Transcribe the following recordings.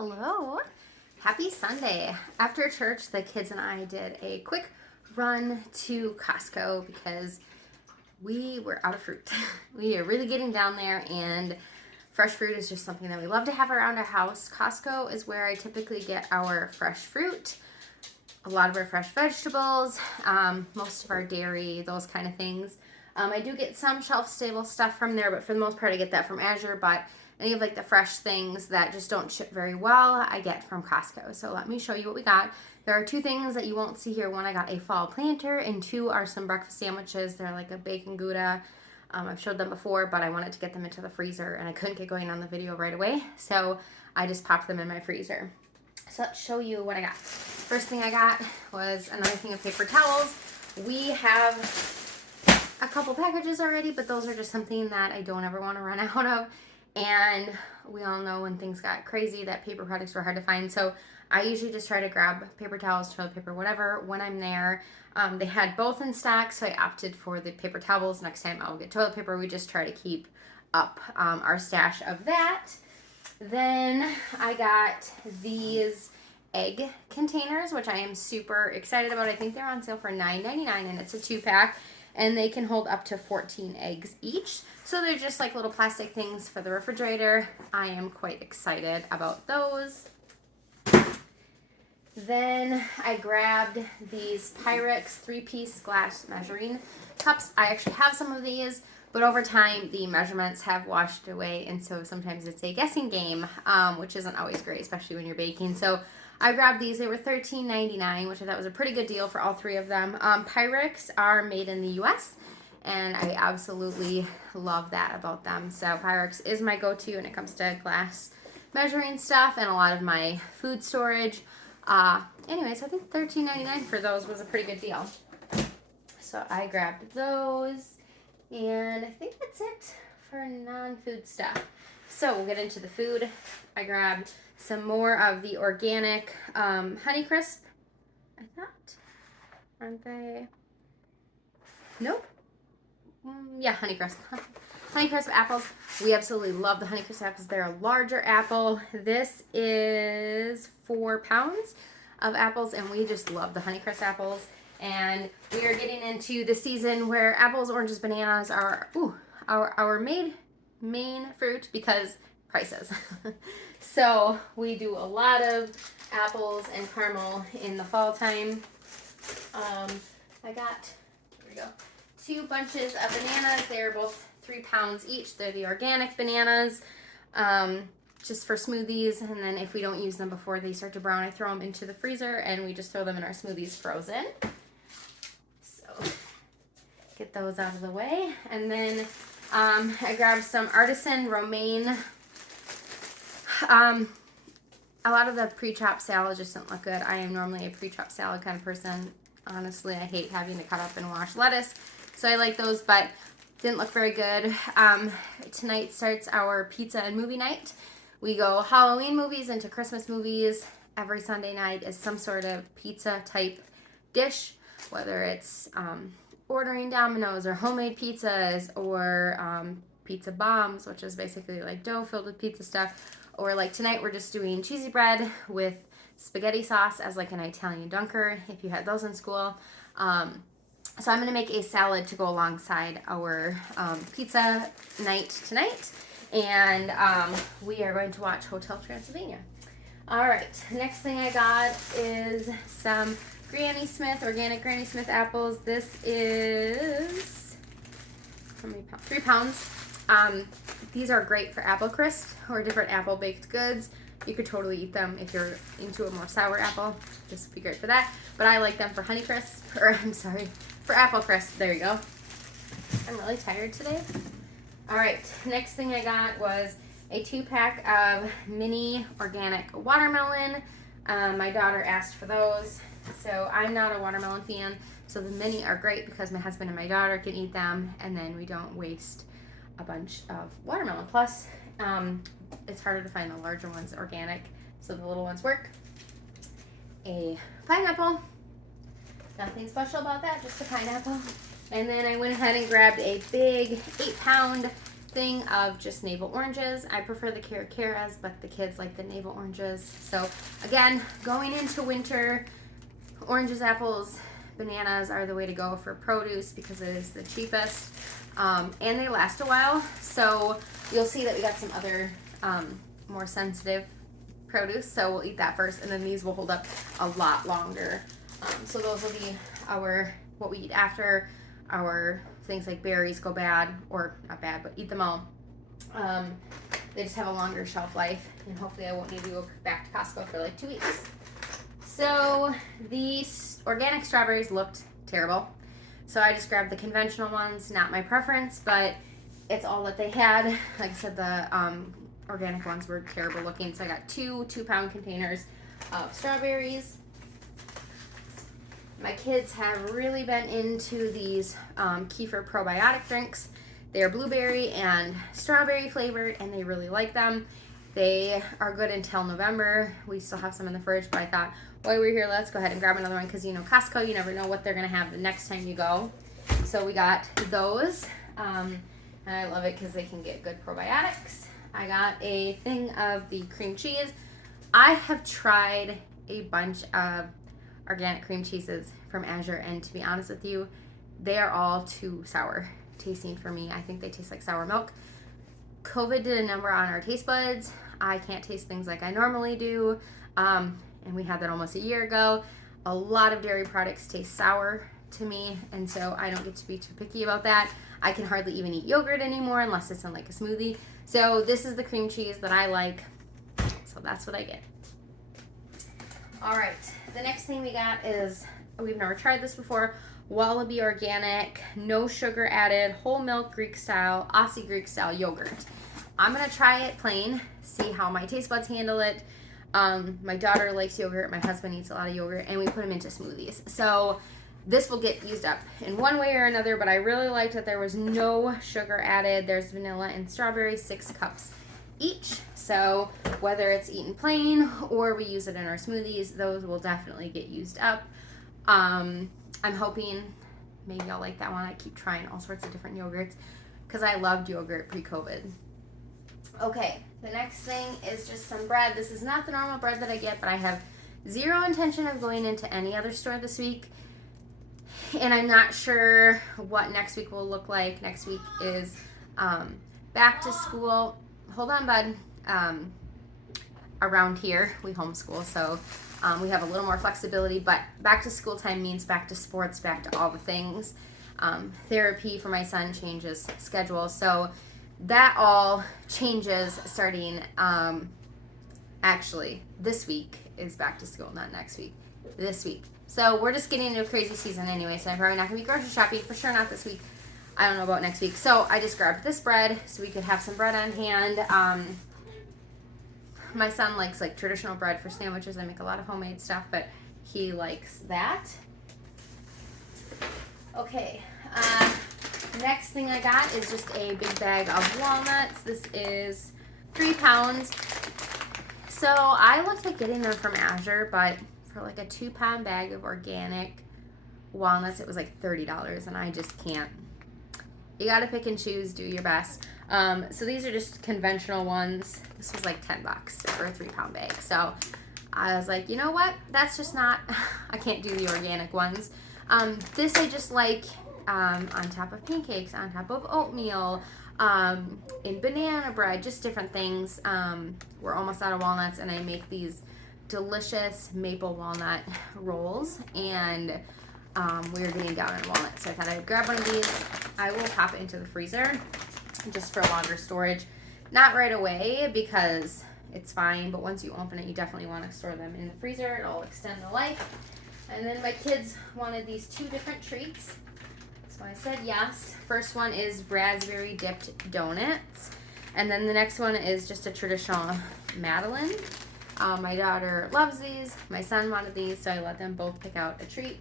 Hello. Happy Sunday. After church, the kids and I did a quick run to Costco because we were out of fruit. We are really getting down there, and fresh fruit is just something that we love to have around our house. Costco is where I typically get our fresh fruit, a lot of our fresh vegetables, most of our dairy, those kind of things. I do get some shelf-stable stuff from there, but for the most part, I get that from Azure. But any of like the fresh things that just don't ship very well, I get from Costco. So let me show you what we got. There are two things that you won't see here. One, I got a fall planter, and two are some breakfast sandwiches. They're like a bacon Gouda. I've showed them before, but I wanted to get them into the freezer, and I couldn't get going on the video right away. So I just popped them in my freezer. So let's show you what I got. First thing I got was another thing of paper towels. We have a couple packages already, but those are just something that I don't ever want to run out of. And we all know when things got crazy that paper products were hard to find. So I usually just try to grab paper towels, toilet paper, whatever, when I'm there. They had both in stock, so I opted for the paper towels. Next time I'll get toilet paper. We just try to keep up our stash of that. Then I got these egg containers, which I am super excited about. I think they're on sale for $9.99, and it's a 2-pack. And they can hold up to 14 eggs each. So they're just like little plastic things for the refrigerator. I am quite excited about those. Then I grabbed these Pyrex 3-piece glass measuring cups. I actually have some of these, but over time the measurements have washed away, and so sometimes it's a guessing game, which isn't always great, especially when you're baking. So I grabbed these. They were $13.99, which I thought was a pretty good deal for all three of them. Pyrex are made in the U.S., and I absolutely love that about them. So Pyrex is my go-to when it comes to glass measuring stuff and a lot of my food storage. Anyways, I think $13.99 for those was a pretty good deal. So I grabbed those, and I think that's it for non-food stuff. So we'll get into the food. I grabbed some more of the organic Honeycrisp. I thought, aren't they? Nope. Yeah, Honeycrisp. Honeycrisp apples. We absolutely love the Honeycrisp apples. They're a larger apple. This is 4 pounds of apples, and we just love the Honeycrisp apples. And we are getting into the season where apples, oranges, bananas are our main fruit because prices. So we do a lot of apples and caramel in the fall time. I got, here we go, 2 bunches of bananas. They're both 3 pounds each. They're the organic bananas, just for smoothies. And then if we don't use them before they start to brown, I throw them into the freezer, and we just throw them in our smoothies frozen. So get those out of the way. And then I grabbed some artisan romaine. A lot of the pre-chopped salad just didn't look good. I am normally a pre-chopped salad kind of person. Honestly, I hate having to cut up and wash lettuce. So I like those, but didn't look very good. Tonight starts our pizza and movie night. We go Halloween movies into Christmas movies. Every Sunday night is some sort of pizza type dish, whether it's ordering Domino's or homemade pizzas or pizza bombs, which is basically like dough filled with pizza stuff. Or like tonight, we're just doing cheesy bread with spaghetti sauce as like an Italian dunker, if you had those in school. So I'm going to make a salad to go alongside our pizza night tonight. And we are going to watch Hotel Transylvania. All right, next thing I got is some Granny Smith, organic Granny Smith apples. This is, how many pounds? 3 pounds. These are great for apple crisp or different apple baked goods. You could totally eat them if you're into a more sour apple. This would be great for that. But I like them for Honeycrisp, or I'm sorry, for apple crisp. There you go. I'm really tired today. All right, next thing I got was a 2-pack of mini organic watermelon. My daughter asked for those, so I'm not a watermelon fan. So the mini are great because my husband and my daughter can eat them, and then we don't waste a bunch of watermelon. Plus, it's harder to find the larger ones organic, so the little ones work. A pineapple. Nothing special about that, just a pineapple. And then I went ahead and grabbed a big 8-pound thing of just navel oranges. I prefer the Caracaras, but the kids like the navel oranges. So again, going into winter, oranges, apples, bananas are the way to go for produce because it is the cheapest, and they last a while. So you'll see that we got some other more sensitive produce, so we'll eat that first, and then these will hold up a lot longer. So those will be what we eat after our things like berries go bad, or not bad, but eat them all. They just have a longer shelf life, and hopefully I won't need to go back to Costco for like 2 weeks. So these organic strawberries looked terrible, so I just grabbed the conventional ones. Not my preference, but it's all that they had. Like I said, the organic ones were terrible looking, so I got 2-pound containers of strawberries. My kids have really been into these kefir probiotic drinks. They are blueberry and strawberry flavored, and they really like them. They are good until November. We still have some in the fridge, but I thought while we're here, let's go ahead and grab another one, because Costco, you never know what they're gonna have the next time you go. So we got those, and I love it because they can get good probiotics. I got a thing of the cream cheese. I have tried a bunch of organic cream cheeses from Azure, and to be honest with you, they are all too sour tasting for me. I think they taste like sour milk. COVID did a number on our taste buds. I can't taste things like I normally do, and we had that almost a year ago. A lot of dairy products taste sour to me, and so I don't get to be too picky about that. I can hardly even eat yogurt anymore unless it's in like a smoothie. So this is the cream cheese that I like, so that's what I get. All right, the next thing we got is, we've never tried this before, Wallaby Organic, no sugar added, whole milk Greek style, Aussie Greek style yogurt. I'm gonna try it plain, see how my taste buds handle it. My daughter likes yogurt, my husband eats a lot of yogurt, and we put them into smoothies. So this will get used up in one way or another, but I really liked that there was no sugar added. There's vanilla and strawberry, 6 cups each. So whether it's eaten plain or we use it in our smoothies, those will definitely get used up. I'm hoping maybe I'll like that one. I keep trying all sorts of different yogurts because I loved yogurt pre-COVID. Okay, the next thing is just some bread. This is not the normal bread that I get, but I have zero intention of going into any other store this week. And I'm not sure what next week will look like. Next week is back to school. Hold on, bud. Around here, we homeschool, so we have a little more flexibility, but back to school time means back to sports, back to all the things. Therapy for my son changes schedule, so that all changes starting, actually, this week is back to school, not next week, this week. So we're just getting into a crazy season anyway, so I'm probably not going to be grocery shopping, for sure not this week. I don't know about next week. So I just grabbed this bread so we could have some bread on hand. My son likes like traditional bread for sandwiches. I make a lot of homemade stuff, but he likes that. Okay, next thing I got is just a big bag of walnuts. This is 3 pounds. So I looked at getting them from Azure, but for like a 2-pound bag of organic walnuts, it was like $30, and I just can't. You gotta pick and choose, do your best. So these are just conventional ones. This was like $10 for a 3-pound bag. So I was like, you know what? That's just not, I can't do the organic ones. This I just like on top of pancakes, on top of oatmeal, in banana bread, just different things. We're almost out of walnuts, and I make these delicious maple walnut rolls, and we were getting down on walnuts, so I thought I'd grab one of these. I will pop it into the freezer just for longer storage. Not right away because it's fine, but once you open it, you definitely want to store them in the freezer. It'll extend the life. And then my kids wanted these 2 different treats, so I said yes. First one is raspberry dipped donuts, and then the next one is just a traditional Madeleine. My daughter loves these. My son wanted these, so I let them both pick out a treat.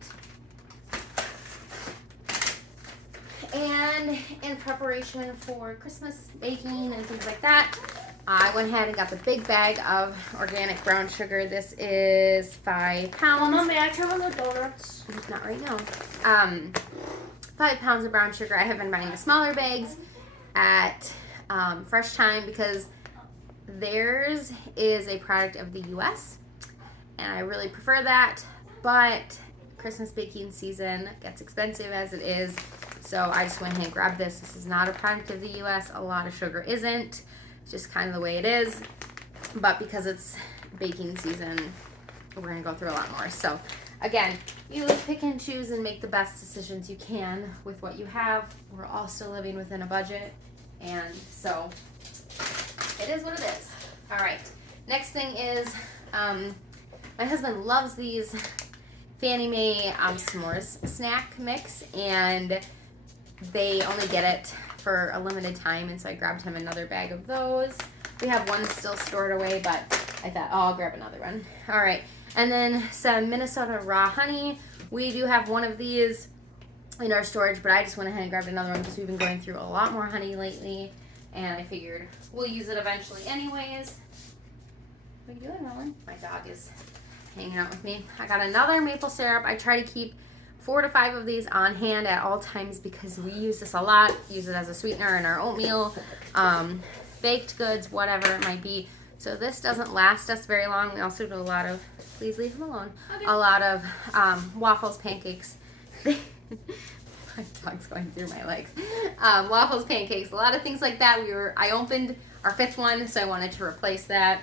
And in preparation for Christmas baking and things like that, I went ahead and got the big bag of organic brown sugar. This is 5 pounds. Mama, may I try one of the donuts? Not right now. 5 pounds of brown sugar. I have been buying the smaller bags at Fresh Thyme, because theirs is a product of the US and I really prefer that, but Christmas baking season gets expensive as it is, so I just went ahead and grabbed this. This is not a product of the US. A lot of sugar isn't. It's just kind of the way it is, but because it's baking season, we're gonna go through a lot more. So again, you pick and choose and make the best decisions you can with what you have. We're all still living within a budget, and so it is what it is. All right, next thing is my husband loves these Fannie Mae s'mores snack mix, and they only get it for a limited time, and so I grabbed him another bag of those. We have one still stored away, but I thought, oh, I'll grab another one. All right, and then some Minnesota raw honey. We do have one of these in our storage, but I just went ahead and grabbed another one because we've been going through a lot more honey lately, and I figured we'll use it eventually anyways. What are you doing, Roland? My dog is hanging out with me. I got another maple syrup. I try to keep 4 to 5 of these on hand at all times because we use this a lot. Use it as a sweetener in our oatmeal, baked goods, whatever it might be. So this doesn't last us very long. We also do a lot of, please leave him alone, okay. A lot of waffles, pancakes. My dog's going through my legs. Waffles, pancakes, a lot of things like that. I opened our 5th one, so I wanted to replace that.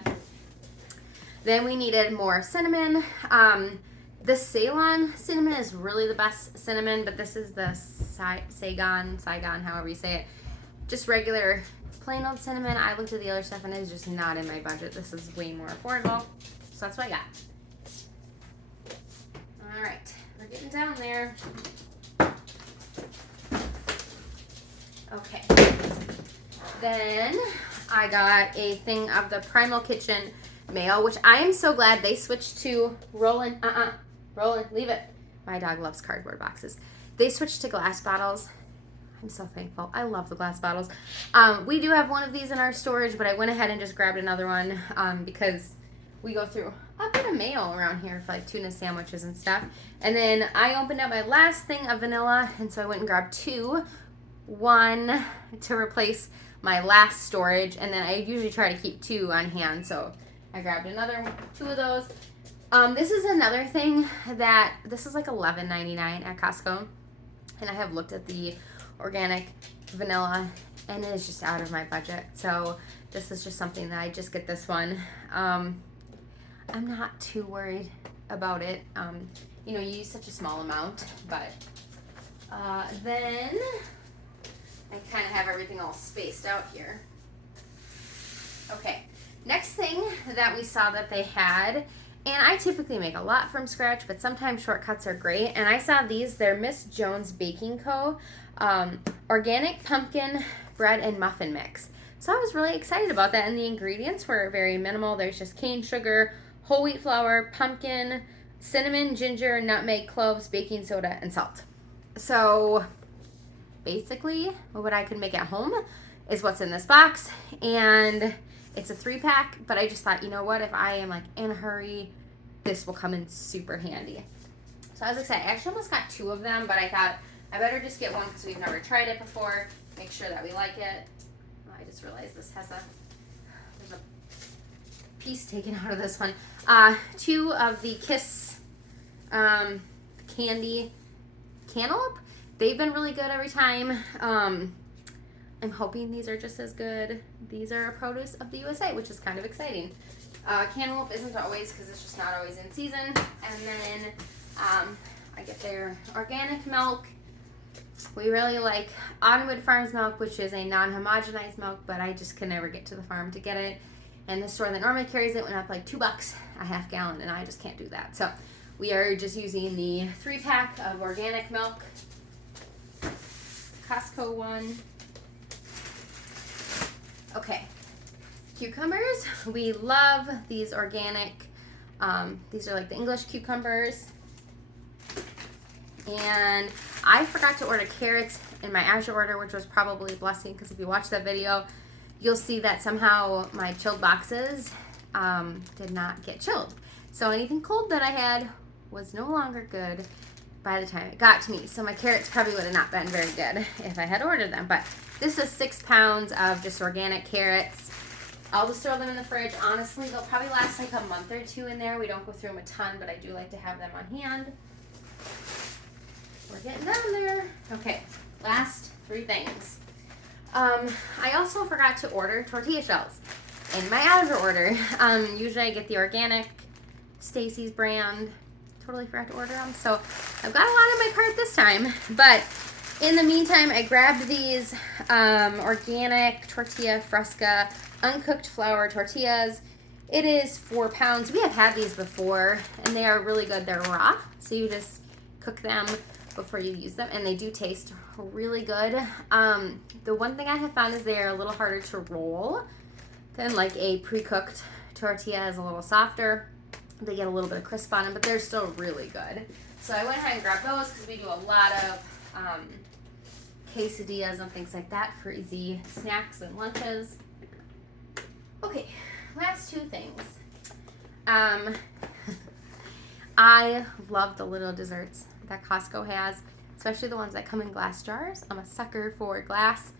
Then we needed more cinnamon. The Ceylon cinnamon is really the best cinnamon, but this is the Saigon, however you say it. Just regular plain old cinnamon. I looked at the other stuff and it's just not in my budget. This is way more affordable. So that's what I got. All right, we're getting down there. Okay. Then I got a thing of the Primal Kitchen mayo, which I am so glad they switched to Roland, leave it. My dog loves cardboard boxes. They switched to glass bottles. I'm so thankful. I love the glass bottles. We do have one of these in our storage, but I went ahead and just grabbed another one because we go through a bit of mayo around here for like tuna sandwiches and stuff. And then I opened up my last thing of vanilla, and so I went and grabbed 2. One to replace my last storage, and then I usually try to keep 2 on hand, so I grabbed another 2 of those. This is another thing that, this is like $11.99 at Costco, and I have looked at the organic vanilla, and it is just out of my budget, so this is just something that I just get this one. I'm not too worried about it. You know, you use such a small amount, but then I kind of have everything all spaced out here. Okay, next thing that we saw that they had, and I typically make a lot from scratch, but sometimes shortcuts are great, and I saw these. They're Miss Jones Baking Co. Organic pumpkin bread and muffin mix. So I was really excited about that, and the ingredients were very minimal. There's just cane sugar, whole wheat flour, pumpkin, cinnamon, ginger, nutmeg, cloves, baking soda, and salt. So basically what I could make at home is what's in this box, and it's a 3-pack, but I just thought, you know what, if I am like in a hurry, this will come in super handy. So I was excited. I actually almost got 2 of them, but I thought I better just get one because we've never tried it before. Make sure that we like it. Oh, I just realized this has there's a piece taken out of this one. 2 of the Kiss candy cantaloupe. They've been really good every time. I'm hoping these are just as good. These are a produce of the USA, which is kind of exciting. Cantaloupe isn't always, because it's just not always in season. And then I get their organic milk. We really like Autumnwood Farms milk, which is a non-homogenized milk, but I just can never get to the farm to get it. And the store that normally carries it went up like $2 a half gallon, and I just can't do that. So we are just using the 3-pack of organic milk. Costco one. Okay, cucumbers. We love these organic. These are like the English cucumbers. And I forgot to order carrots in my Azure order, which was probably a blessing, because if you watch that video, you'll see that somehow my chilled boxes did not get chilled. So anything cold that I had was no longer good by the time it got to me. So my carrots probably would have not been very good if I had ordered them. But This is 6 pounds of just organic carrots. I'll just throw them in the fridge. Honestly, they'll probably last like a month or two in there. We don't go through them a ton, but I do like to have them on hand. We're getting down there. Okay, last 3 things. I also forgot to order tortilla shells in my Azure order. Usually I get the organic Stacy's brand. Totally forgot to order them. So I've got a lot in my cart this time. But in the meantime, I grabbed these organic tortilla fresca uncooked flour tortillas. It is 4 pounds. We have had these before and they are really good. They're raw. So you just cook them before you use them, and they do taste really good. The one thing I have found is they're a little harder to roll than like a pre-cooked tortilla is a little softer. They get a little bit of crisp on them, but they're still really good. So I went ahead and grabbed those because we do a lot of quesadillas and things like that for easy snacks and lunches. Okay, last 2 things. I love the little desserts that Costco has, especially the ones that come in glass jars. I'm a sucker for glass.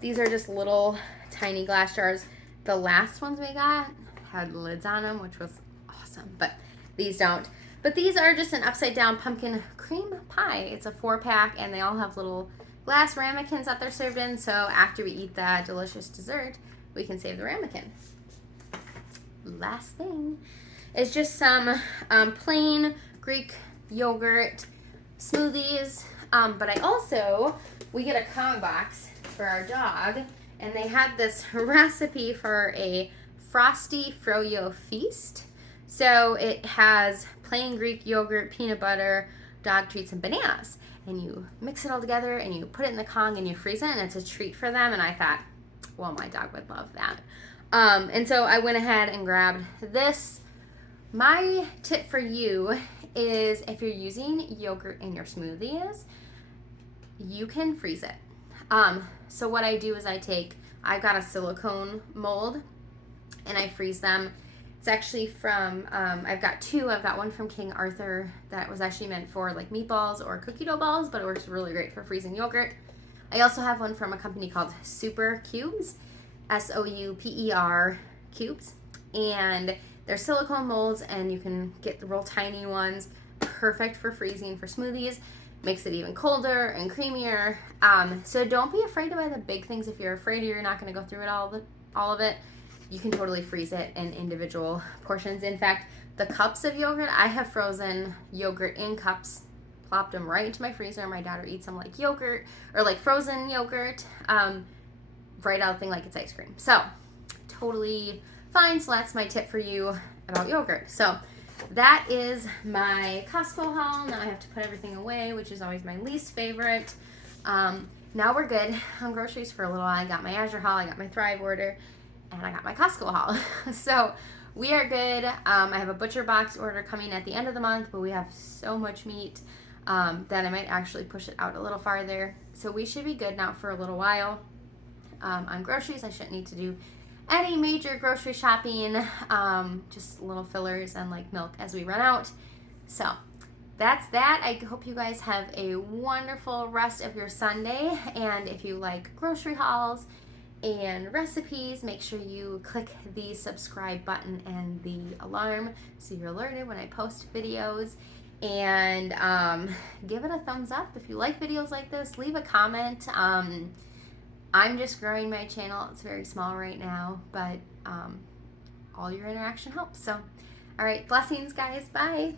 These are just little tiny glass jars. The last ones we got had lids on them, which was awesome, but these don't. But these are just an upside down pumpkin cream pie. It's a 4-pack, and they all have little glass ramekins that they're served in, so after we eat that delicious dessert, we can save the ramekin. Last thing is just some plain Greek yogurt smoothies, but we get a Kong box for our dog, and they had this recipe for a frosty froyo feast. So it has plain Greek yogurt, peanut butter, dog treats, and bananas, and you mix it all together and you put it in the Kong and you freeze it, and it's a treat for them. And I thought, well, my dog would love that. And so I went ahead and grabbed this. My tip for you is if you're using yogurt in your smoothies, you can freeze it. So what I do is I've got a silicone mold and I freeze them. It's actually from, I've got 2. I've got one from King Arthur that was actually meant for like meatballs or cookie dough balls, but it works really great for freezing yogurt. I also have one from a company called Super Cubes, SOUPER Cubes, and they're silicone molds, and you can get the real tiny ones, perfect for freezing for smoothies. Makes it even colder and creamier. So don't be afraid to buy the big things. If you're afraid you're not going to go through it all of it, you can totally freeze it in individual portions. In fact, the cups of yogurt, I have frozen yogurt in cups, plopped them right into my freezer. My daughter eats them like yogurt or like frozen yogurt, right out of the thing like it's ice cream. So totally fine. So that's my tip for you about yogurt. So that is my Costco haul. Now I have to put everything away, which is always my least favorite. Now we're good on groceries for a little while. I got my Azure haul, I got my Thrive order, and I got my Costco haul. So we are good. I have a butcher box order coming at the end of the month, but we have so much meat that I might actually push it out a little farther. So we should be good now for a little while. On groceries, I shouldn't need to do any major grocery shopping, just little fillers and like milk as we run out. So that's that. I hope you guys have a wonderful rest of your Sunday, and if you like grocery hauls and recipes, make sure you click the subscribe button and the alarm so you're alerted when I post videos, and give it a thumbs up if you like videos like this. Leave a comment. I'm just growing my channel. It's very small right now, but all your interaction helps. So, all right, blessings, guys. Bye.